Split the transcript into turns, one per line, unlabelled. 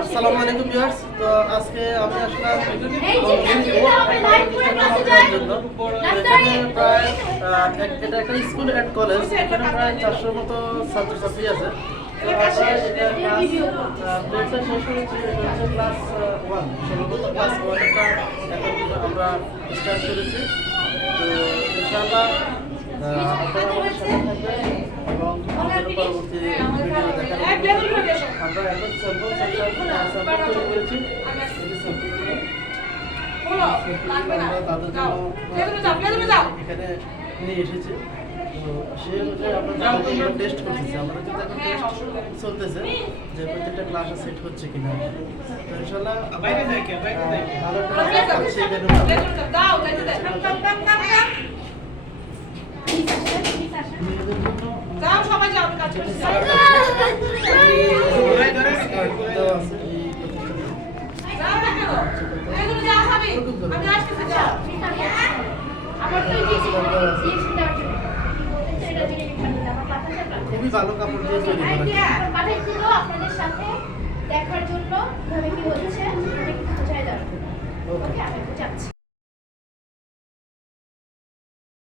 আসসালামু আলাইকুম ভিউয়ার্স। তো আজকে আমি আসলাম প্রায় এটা একটা স্কুল অ্যান্ড কলেজ এখানে প্রায় চারশোর মতো ছাত্রছাত্রী আছে। ক্লাস ওয়ান সর্বপ্রথম ক্লাস ওয়ানটা এখন আমরা স্টার্ট করেছি। তো ইনশাআল্লাহ আপনারা আমাদের সাথে থাকবেন এবং আমাদের পরবর্তী ভিডিও দেখার জন্য আমরা এখন স্যাম্পল সেকশন স্যাম্পল তৈরি করেছি এই স্যাম্পলগুলো আমরা তাদের জন্য এখানে সেট হচ্ছে কিনা তো
সবাই যাও করছি যাও।
ঘোরায় ধরে
স্কার্ট দেওয়া আছে এই প্রত্যেকটা
যাও না কেন? এই তুমি যাও সবাই। আমি আসতেছি, যাও।
আমার তো এই যে দিয়েছি দেওয়ার জন্য বলতেছে এটা জেনে নিতে আমার পাঠাতে পারবে
খুবই ভালো কাপড় দিয়ে তৈরি করা
আপনাদের সাথে দেখার জন্য কি হচ্ছে